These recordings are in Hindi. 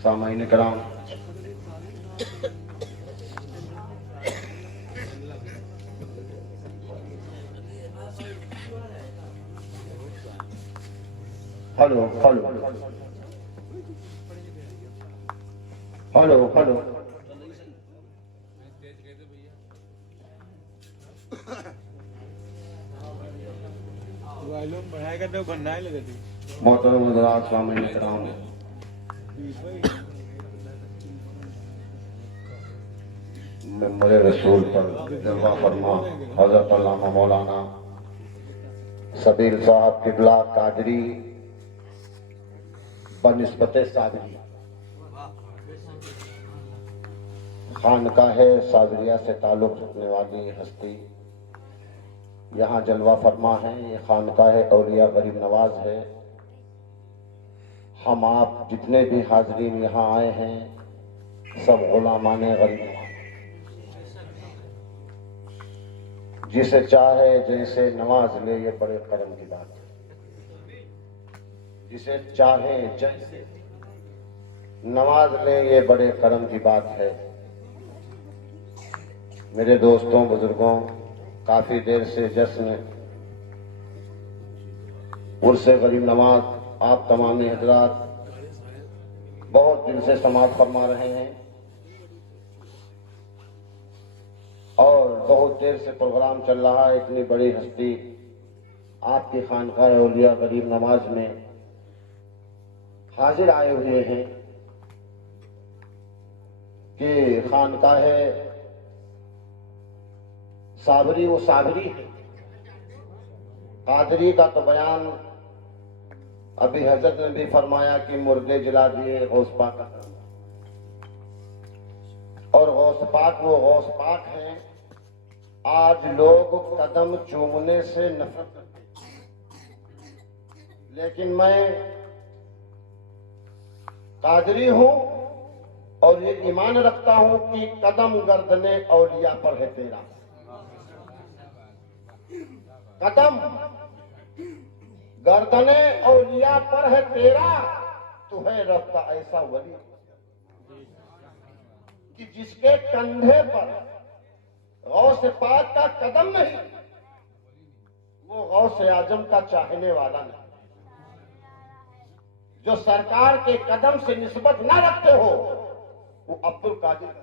सामाईन कराम, hello hello hello hello, volume बढ़ाएगा तो बनना ही लगेगी। मोहतरम हज़रात, सामाईन कराम, मेरे रसूल पर जलवा फरमा हज़रत अल्लामा मौलाना सबीर साहब किबला कादरी बनिस्बत सादरी खानकाह सादरिया से ताल्लुक़ रखने वाली हस्ती यहाँ जलवा फरमा है। ये खानकाह औलिया गरीब नवाज है। हम आप जितने भी हाजरीन यहाँ आए हैं सब गुलामाने गरीब नवाज, जिसे चाहे जैसे नवाज ले ये बड़े करम की बात है। जिसे चाहे जैसे नवाज ले ये बड़े करम की बात है। मेरे दोस्तों बुजुर्गों, काफी देर से जश्न उर्से गरीब नवाज आप तमामी हजरात बहुत दिल से समाअत फरमा रहे हैं और बहुत देर से प्रोग्राम चल रहा है। इतनी बड़ी हस्ती आपकी खानकाह औलिया गरीब नवाज में हाजिर आए हुए हैं कि खानकाह साबरी वो साबरी है। कादरी का तो बयान अभी हजरत ने भी फरमाया कि मुर्दे जला दिए गौस पाक का, और गौस पाक वो गौस पाक हैं। आज लोग कदम चूमने से नफरत करते हैं, लेकिन मैं कादरी हूं और ये ईमान रखता हूं कि कदम गर्दने औलिया पर है तेरा। कदम गर्दने औलिया पर है तेरा, तू है रफ्ता ऐसा वली कि जिसके कंधे पर गौस पाक का कदम नहीं, वो गौस आजम का चाहने वाला नहीं। जो सरकार के कदम से निस्बत ना रखते हो वो अब्दुल कादिर।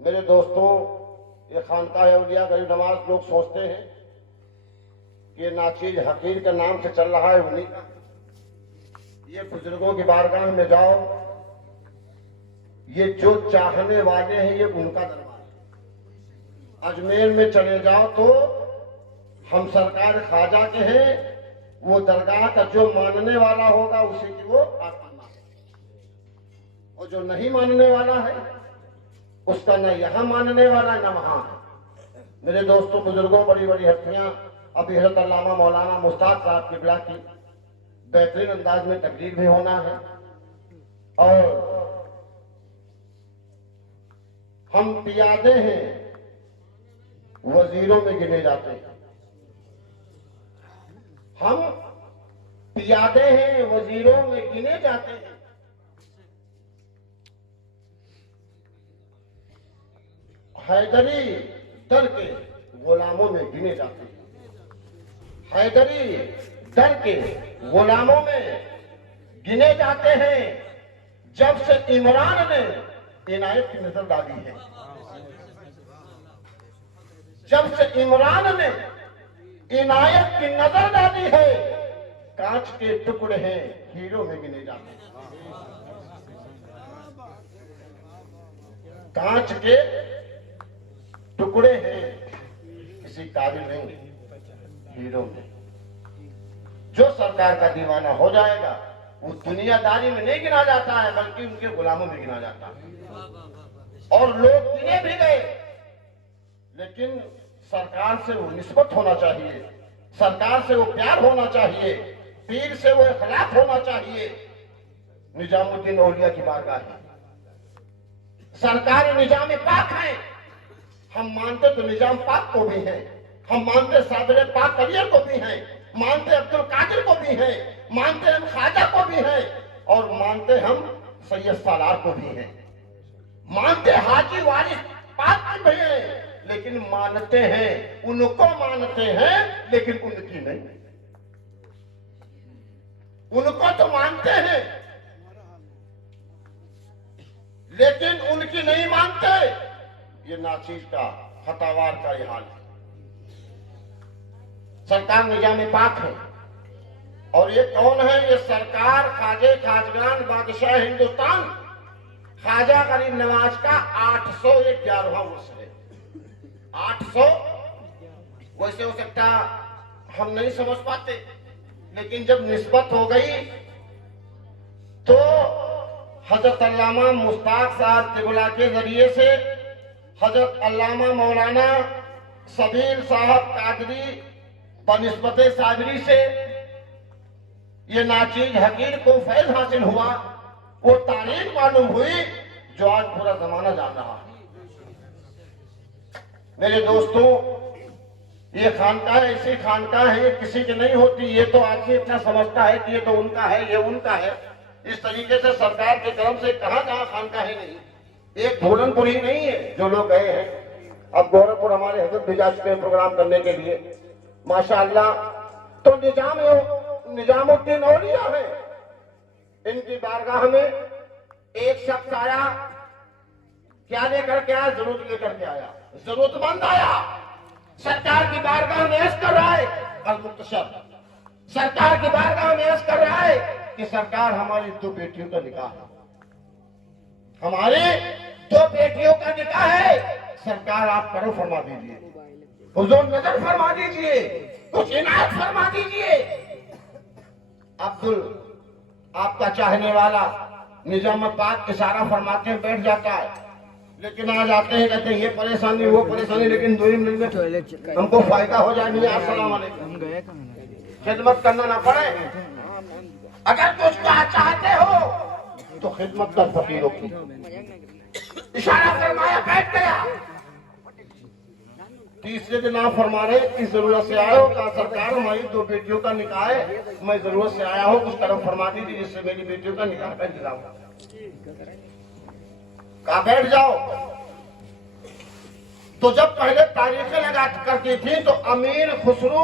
मेरे दोस्तों, ये खानकाह औलिया गरीब नवाज लोग सोचते हैं कि ये नाचीज हकीर के नाम से चल रहा है उन्हीं का। ये बुजुर्गों की बारगाह में जाओ, ये जो चाहने वाले हैं ये उनका दरबार है। अजमेर में चले जाओ तो हम सरकार ख्वाजा के हैं, वो दरगाह का जो मानने वाला होगा उसी की वो आस्थाना है, और जो नहीं मानने वाला है उसका न यहाँ मानने वाला न वहां है। मेरे दोस्तों बुजुर्गों, बड़ी बड़ी हस्तियां, अभी हज़रत अल्लामा मौलाना मुश्ताक साहब किबला की बेहतरीन अंदाज में तकरीर भी होना है, और हम पियादे हैं वजीरों में गिने जाते हैं। हम पियादे हैं वजीरों में गिने जाते हैं। हैदरी दर के गुलामों में गिने जाते हैं। हैदरी दर के गुलामों में गिने जाते हैं। जब से इमरान ने इनायत की नजर डाली है, जब से इमरान ने इनायत की नजर डाली है, कांच के टुकड़े हैं हीरो में गिने जाते हैं। कांच के टुकड़े हैं, किसी काबिल नहीं, हीरो में। जो सरकार का दीवाना हो जाएगा वो दुनियादारी में नहीं गिना जाता है, बल्कि उनके गुलामों में गिना जाता है। और लोग गिने भी गए, लेकिन सरकार से वो निस्बत होना चाहिए, सरकार से वो प्यार होना चाहिए, पीर से वो इखलाक होना चाहिए। निजामुद्दीन औलिया की बारगाह है, सरकारी निजाम पाक है। हम मानते तो निजाम पाक को भी है, हम मानते सादरे पाक कलियर को भी है, मानते अब्दुल कादिर को भी है, मानते हम ख्वाजा को भी है, और मानते मानते हम सैयद सालार को भी हैं, मानते हाजी वारिस पाक भी हैं, लेकिन मानते हैं उनको मानते हैं, लेकिन उनकी नहीं। उनको तो मानते हैं लेकिन उनकी नहीं मानते। ये नाचीज का फतावार का ये हाल है। सरकार निजाम पाक है और ये कौन है? ये सरकार खाजे खाजगान बादशाह हिंदुस्तान ख्वाजा गरीब नवाज का 811वां वर्ष है। 800 वैसे हो सकता हम नहीं समझ पाते, लेकिन जब निस्बत हो गई तो हजरत अल्लामा मुश्ताक साहब तिबला के जरिए से हजरत अल्लामा मौलाना सबील साहब कादरी बनिस्बत सादरी से ये नाचीज हकीर को फैज हासिल हुआ, वो तारीख मालूम हुई जो आज पूरा जमाना जान रहा है। मेरे दोस्तों, ये खानकाह ऐसी खानकाह है, ये किसी की नहीं होती। ये तो आदमी इतना समझता है कि ये तो उनका है, ये उनका है। इस तरीके से सरकार के तरफ से कहां खानकाह है नहीं। एक भोलनपुर ही नहीं है जो लोग गए हैं। अब गोरखपुर हमारे हजरत भी जा चुके हैं प्रोग्राम करने के लिए, माशाअल्लाह। तो निजामुद्दीन औलिया है, इनकी बारगाह में एक शख्स आया। क्या लेकर के आया? जरूरत लेकर के आया, जरूरतमंद आया। सरकार की बारगाह में अर्ज कर रहा है, अल-मुक्तसर सरकार की बारगाह में अर्ज कर रहा है कि सरकार हमारी 2 बेटियों का निकाह है, हमारे 2 बेटियों का निकाह है, सरकार आप करो फरमा दीजिए, हुजूर नजर फरमा दीजिए, कुछ इनायत फरमा दीजिए। अब्दुल आपका चाहने वाला निजाम पाक इशारा फरमाते बैठ जाता है, लेकिन आज आते हैं कहते हैं ये परेशानी वो परेशानी, लेकिन 2 मिनट में हमको फायदा हो जाए। नहीं, अस्सलाम वालेकुम, खिदमत करना ना पड़े। अगर कुछ चाहते हो तो खिदमत कर फकीरों की। इशारा फरमाया, बैठ गया। तीसरे दिन आप फरमा रहे किस जरूरत से आए हो? कहा सरकार हमारी 2 बेटियों का निकाह है, मैं जरूरत से आया हूँ, कुछ तरफ फरमा दीजिए जिससे मेरी बेटियों का निकाह का इंतजाम हो। कहा बैठ जाओ। तो जब पहले तारीखें लगा करती थी तो अमीर खुसरो,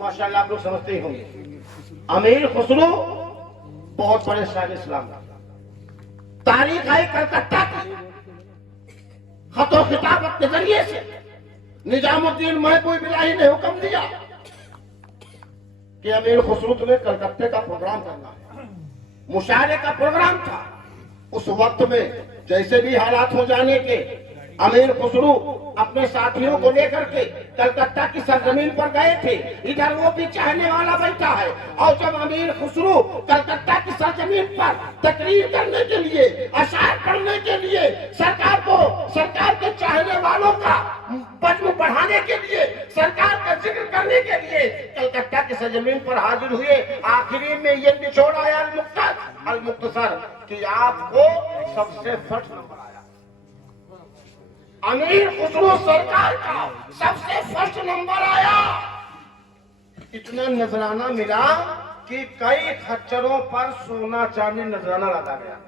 माशाल्लाह आप लोग समझते ही होंगे, अमीर खुसरो बहुत बड़े शायर इस्लाम। तारीख आई कलकत्ता की, खतो खिताबत के जरिए से निजामुद्दीन महबूब इलाही ने हुक्म दिया कि अमीर खुसरो तुम्हें कलकत्ते का प्रोग्राम करना है। मुशायरे का प्रोग्राम था। उस वक्त में जैसे भी हालात हो जाने के, अमीर खुसरो अपने साथियों को लेकर के कलकत्ता की सरजमीन पर गए थे। इधर वो भी चाहने वाला बैठा है, और जब अमीर खुसरो कलकत्ता की सरजमीन पर तकरीर करने के लिए, अशार पढ़ने के लिए, सरकार के चाहने वालों का बज्म बढ़ाने के लिए, सरकार का जिक्र करने के लिए कलकत्ता की सरजमीन पर हाजिर हुए। आखिरी में ये निचोड़ आया अल-मुक्तसर कि आपको सबसे फर्स्ट नंबर आया। अमीर खुसरो सरकार का सबसे फर्स्ट नंबर आया। इतना नजराना मिला कि कई खच्चरों पर सोना चांदी नजराना लगा गया।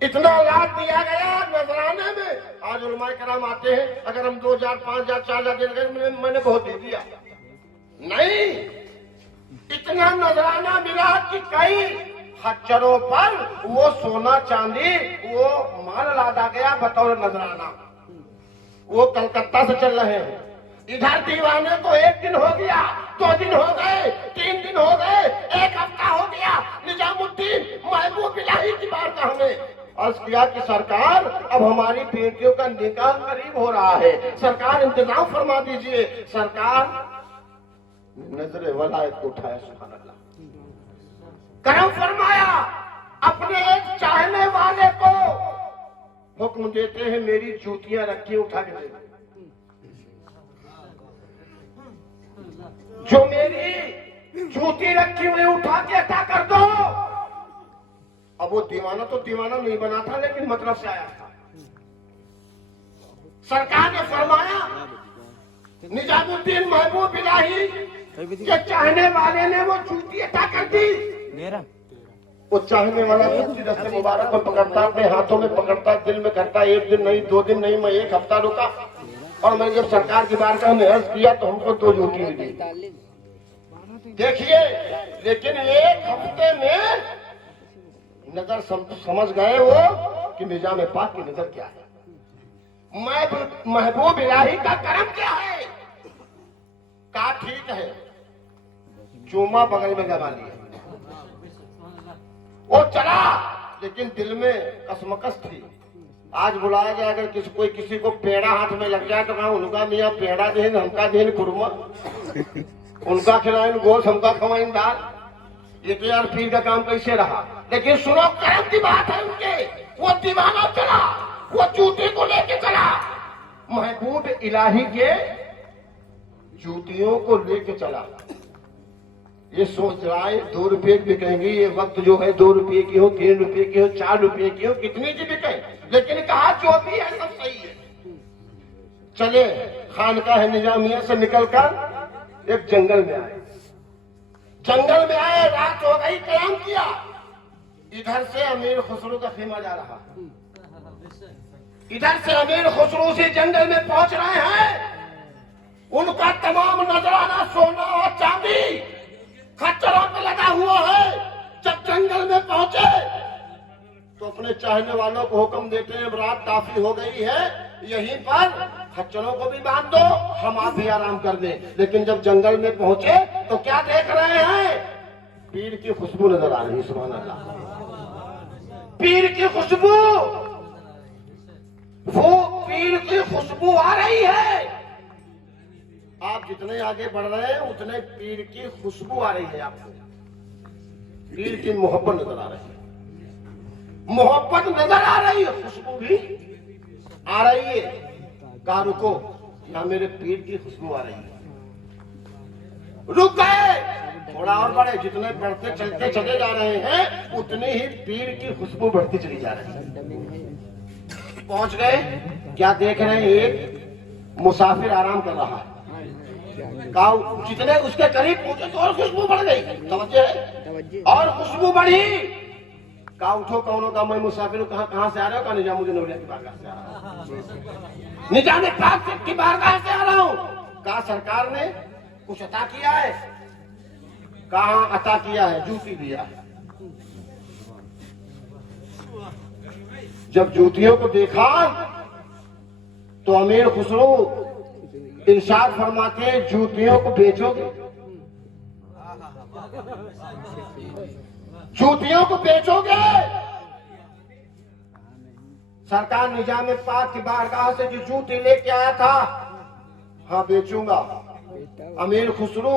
इतना लाभ दिया गया नजराने में। आज उलमाए कराम आते हैं, अगर हम 2000, 5000, 4000 दे गए, मैंने बहुत दे दिया। नहीं, इतना नजराना मिला कि कई खच्चरों पर वो सोना चांदी वो माल लादा गया बतौर नजराना। वो कलकत्ता से चल रहे हैं। इधर दीवाने को 1 दिन हो गया, 2 दिन हो गए, 3 दिन हो गए, 1 हफ्ता हो गया। निजामुद्दीन महबूब इलाही की बात हमें अर्ज किया कि सरकार अब हमारी बेटियों का निकाह करीब हो रहा है, सरकार इंतजाम फरमा दीजिए। सरकार नजरे वलायत को उठाया, सुभान अल्लाह, करम फरमाया। अपने एक चाहने वाले को हुक्म देते हैं मेरी जूतियां रखी उठा के दे, जो मेरी जूती रखी हुई उठा के अता कर दो। अब वो दीवाना तो दीवाना नहीं बना था, लेकिन मतलब से आया था। सरकार ने फरमाया निजामुद्दीन महबूब इलाही के चाहने वाले ने वो जूती अता कर दी। वो चाहने वाला सच्ची दस्ते मुबारक को पकड़ता, अपने हाथों में पकड़ता, दिल में करता, एक दिन नहीं, 2 दिन नहीं, मैं 1 हफ्ता रुका और मैं जब सरकार की बारगाह में अर्ज किया तो हमको 2 जूती मिली। देखिए, लेकिन 1 हफ्ते में नजर समझ गए वो कि निजाम पाक की नजर क्या है, महबूब इलाही का करम क्या है। कहा ठीक है, चूमा बगल में दबा लिया, वो चला, लेकिन दिल में कसमकस थी। आज बुलाया जाए, अगर कोई किसी को पेड़ा हाथ में लग जाए तो कहा उनका मियाँ पेड़ा देन, हमका देन खुरमा, उनका खिलाइन गोश्त, हमका खवाइन दाल। ये तो यार पीर का काम कैसे रहा। लेकिन सुनो, करम की बात है उनके, वो दीवाना चला, वो जूती को लेके चला, महबूब इलाही के जूतियों को लेके चला। ये सोच रहा है 2 रुपये की बिकेंगी, ये वक्त जो है 2 रुपये की हो, 3 रुपये की हो, 4 रुपये की हो, कितनी की बिके, लेकिन कहा जो भी है सब सही है। चले खानकाह निजामिया से निकलकर एक जंगल में आए। जंगल में आए, रात हो गई, कयाम किया। इधर से अमीर खुसरो का खेमा जा रहा, इधर से अमीर खुसरो से जंगल में पहुंच रहे हैं। उनका तमाम नजराना सोना और चांदी खच्चरों पे लगा हुआ है। जब जंगल में पहुंचे तो अपने चाहने वालों को हुक्म देते हैं, रात काफी हो गई है, यहीं पर खच्चरों को भी बांध दो, हम आप भी आराम कर दें। लेकिन जब जंगल में पहुंचे तो क्या देख रहे हैं, पीर की खुशबू नजर आ रही है। सुभान अल्लाह, पीर की खुशबू, वो पीर की खुशबू आ रही है। आप जितने आगे बढ़ रहे हैं उतने पीर की खुशबू आ रही है आपको, पीर की मोहब्बत नजर आ रही है, मोहब्बत नजर आ रही है, खुशबू भी आ रही है। कहा रुको, ना मेरे पीर की खुशबू आ रही है। रुक गए, थोड़ा और बढ़े, जितने बढ़ते चलते चले जा रहे हैं उतनी ही पीर की खुशबू बढ़ती चली जा रही है। पहुंच गए, क्या देख रहे हैं, एक मुसाफिर आराम कर रहा है। जितने उसके करीब पहुंचे तो और खुशबू बढ़ गई, तवज्जो है, और खुशबू बढ़ी। कहा उठो, कौन होगा, मैं मुसाफिर हूँ, कहाँ से आ रहे हो, कहा निजामुद्दीन औलिया की बारगाह से आ रहा हूं, निजाम पाक की बारगाह से आ रहा हूँ। कहा सरकार ने कुछ अता किया है, कहा अता किया है, जूती दिया है। जब जूतियों को देखा तो अमीर खुसरो इरशाद फरमाते हैं, जूतियों को बेचोगे, जूतियों को बेचोगे। सरकार निजाम पाक की बारगाह से जो जूती लेके आया था, हाँ बेचूंगा। अमीर खुसरो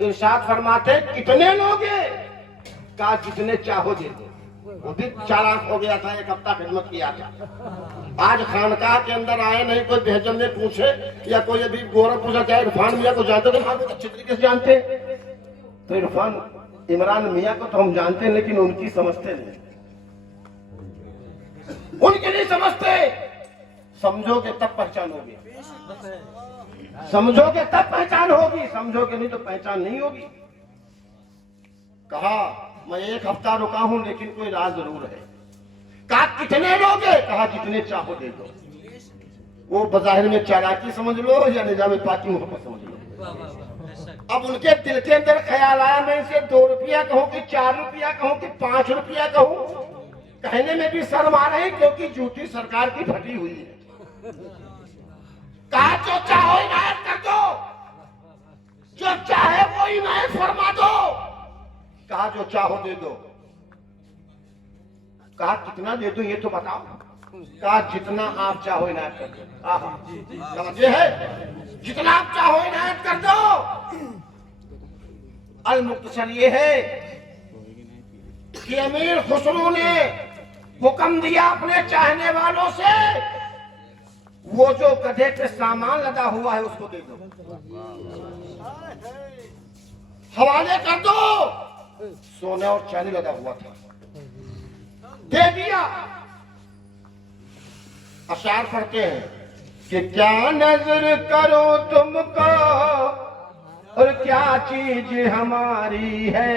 इरशाद फरमाते, कितने लोगे, कहा जितने चाहो दे दो। वो भी चालाक हो गया था, 1 हफ्ता खिदमत किया था। आज खानकाह के अंदर आए, नहीं कोई बेहजम ने पूछे या कोई अभी गोरख पूछा क्या इरफान मियाँ को जानते, तो हाँ बहुत अच्छी तरीके से जानते। तो इरफान इमरान मियाँ को तो हम जानते हैं, लेकिन उनकी समझते नहीं, उनकी नहीं समझते। समझोगे तब पहचानोगे, समझोगे तब पहचान होगी, समझोगे नहीं तो पहचान नहीं होगी। कहा मैं 1 हफ्ता रुका हूं, लेकिन कोई राज जरूर है। कहा कितने लोगे, कहा जितने चाहो दे दो। वो बाजाहिर में चालाकी समझ लो या निजाम पाक की मोहब्बत समझ लो। अब उनके दिल के अंदर ख्याल आया, मैं इसे 2 रुपया कहूं कि 4 रुपया कहूं कि 5 रुपया कहूं। कहने में भी शर्म आ रही, क्योंकि जूती सरकार की फटी हुई है। कहा जो चाहो इनायत कर दो, जो चाहे वो इनायत फरमा दो। कहा जो चाहो दे दो। कहा कितना दे दो ये तो बताओ। कहा जितना आप चाहो इनायत कर दो। ये है, जितना आप चाहो इनायत कर दो। अल मुख्तसर ये है कि अमीर खुसरो ने हुक्म दिया अपने चाहने वालों से, वो जो गधे पे सामान लदा हुआ है उसको दे दो, हवाले कर दो। सोना और चांदी लगा हुआ था, दे दिया। अशार पढ़ते हैं कि क्या नजर करो तुमको और क्या चीज हमारी है,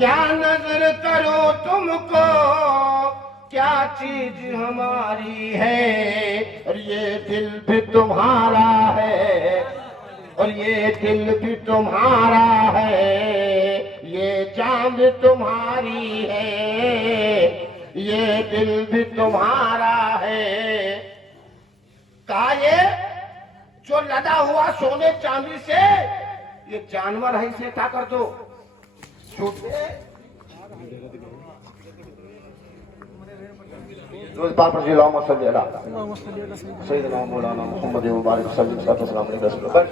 क्या नजर करो तुमको, क्या चीज हमारी है, और ये दिल भी तुम्हारा है, और ये दिल भी तुम्हारा है, ये जान भी तुम्हारी है, ये दिल भी तुम्हारा है। कहा ये जो लदा हुआ सोने चांदी से, ये जानवर है, इसे क्या कर दो, छूटे रोज पापड़ जी लाओ मसल सैयदना मौलाना मोहम्मद मुबारक सल्लल्लाहु अलैहि वसल्लम।